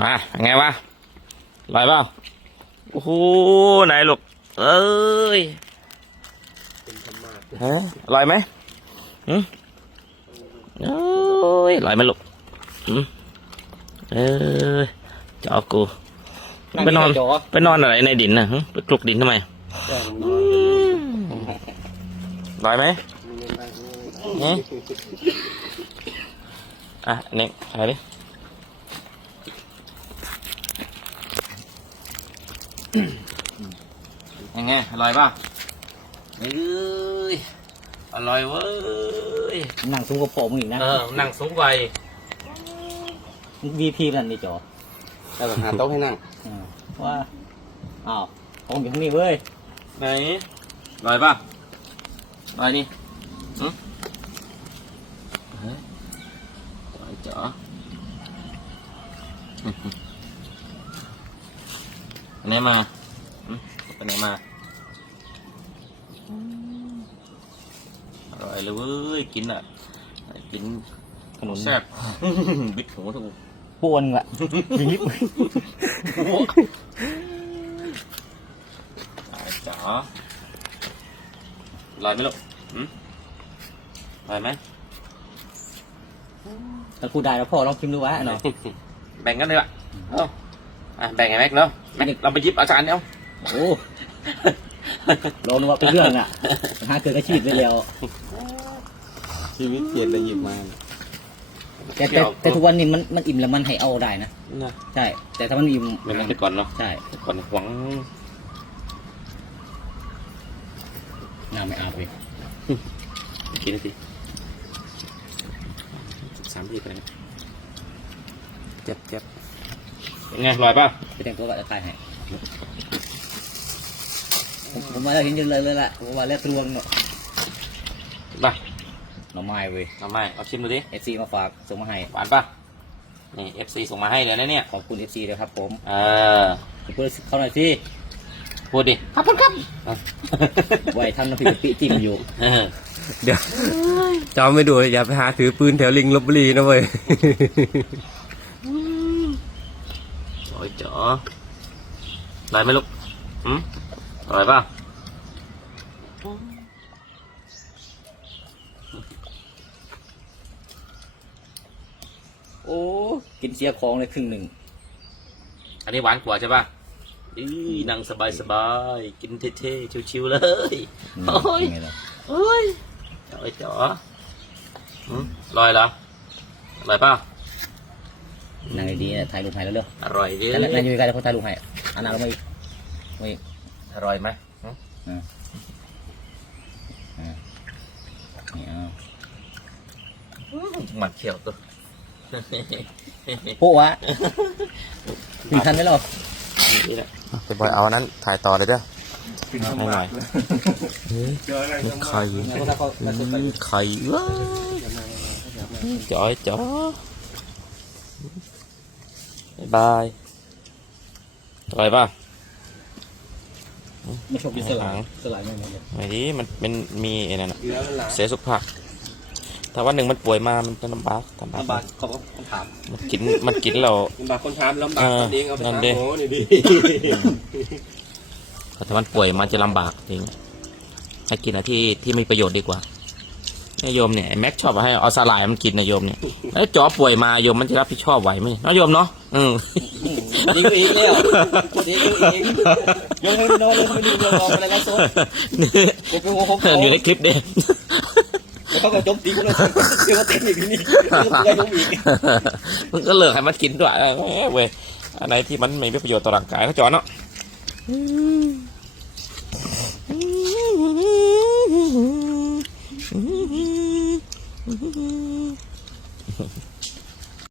มาเป็นไงวะลอยเปล่าโอ้โหไหนลูกเอ้ยฮะลอยไหมหืมเอ้ยลอยไหมลูกหืมเอ้ยจอบกูไปนอนจอไปนอนอะไรในดินน่ะหึไปคลุกดินทำไมลอยไหมนี่อะเน็กถ่ายดิ ยังไงอร่อยป่ะเอ้ยอร่อยเว้ยนั่งสูงกว่าผมอีกนะเออนั่งสูงไป VP นั่นนี่จอแต่แบบหาโต๊ะให้นั่งอ่าว่าอ้าวผมอยู่ข้างนี้เว้ยไหนอร่อยป่ะอร่อยนี่หึเฮ้ยอร่อยจ๋ อไปไหนมาหึไปไหนมาอร่อยเลยเว้ยกินอะ กินขนุนแซ่บบิดหัวถูกปวนว่ะยิบอร่อยจ๋ออร่อยไหมลูกหึอร่อยไหมถ้าพูดได้แล้วพ่อลองชิมดูวะเนาะแบ่งกันเลยอะเอาอะแบ่งไงแม็กเนาะแม็กเราไปหยิบอาจารย์เนาะโอ้ลองดูว่าเป็นเรื่องอะหาเกิดอาชีพได้แล้วชีวิตเปลี่ยนเลยหยิบมาแต่แต่แต่ทุกวันนี้มันมันอิ่มแล้วมันให้เอาได้นะนะใช่ แต่ถ้ามันอิ่มเป็นแต่ก่อนเนาะใช่แต่ก่อนหวังน้ำไม่อาบเลยกี่นาทีสามนาทีไปนะเจ็บเจ็บ เป็นไงอร่อยป่ะไปแต่งตัวกับตะไคร้ให้ผมผมมาแล้วเห็นอยู่เลยเลยล่ะผมว่าแล้วตรวงเนาะป่ะหน่อไม้เว้ยทำไมเอาชิมดูดิเอฟซีมาฝากส่งมาให้ หวานป่ะนี่ FC ส่งมาให้เลยนะเนี่ยขอบคุณเอฟซีด้วยครับผมเออเพื่อเขาหน่อยสิพูดดิขอบคุณครับไว้ทำน้ำพริกกะปิจิ้มอยู่เออเดี๋ยวจอมไม่ดูอย่าไปหาถือปืนแถวลิงลบบุรีนะเว้ยโอ้ ยจ๋ออร่อยไหมลูกอืมอร่อยป่ะโอ้ กินเสียของเลยครึ่งหนึ่ง อันนี้หวานกว่าใช่ป่ะอีนั่งสบายสบายๆกินเท่ๆชิวๆเลยโอ้ยยังไงล่ะโอ้ยจ๋อยจ๋ออืมอร่อยเหรออร่อยป่ะ นั่งดีๆนะถ่ายรูปให้แล้วเด้ออร่อยดินั่นนั่นอยู่ใกล้แล้วคนถ่ายรูปให้อันนั้นเราไม่ไม่อร่อยไหมนี่เอาหมักเขียวตัวโป๊ะวะถึงทันไหมหรอนี่แหละไปบอยเอานั้นถ่ายต่อเลยเด้อให้หน่อยไข่แล้วก็เขาเขาเขาไข่เว้ยจ๋อยจ๋อ บ๊ายบายอร่อยป่ะไม่ชอบกินสลายสลายไม่หมดเลยไอ้นี่มันเป็นมีไอ้นั่นน่ะเสียสุขภาพถ้าวันหนึ่งมันป่วยมา มันจะลำบากลำบากลำบากขอบคนถามมันกินมันกินเราลำบากคนถามลำบากเออคนเองเอาไปนั่นถามดิโอ้นี่ดิถ้ามันป่วยมันจะลำบากจริงให้กินอะไรที่ที่มีประโยชน์ดีกว่านายโยมเนี่ยไอ้แม็กชอบให้เอาสลายมันกินนายโยมเนี่ยแล้วจอป่วยมาโยมมันจะรับผิดชอบไหวไหมนายโยมเนาะ อืมนี่ก็อีกแล้วนี่ก็อีกยังไม่นอนเลยไม่ดูเลยมองอะไรกันโซ่นี่ผมเป็นหัวผมอยู่ในคลิปเด้แล้วเขาก็จมตีกูเลยเดี๋ยวมาเต้นอีกทีนี้เดี๋ยวมาเต้นอีกมึงก็เลิกให้มันกินด้วยเว้ยอันไหนที่มันไม่มีประโยชน์ต่อร่างกายก็จอเนาะเ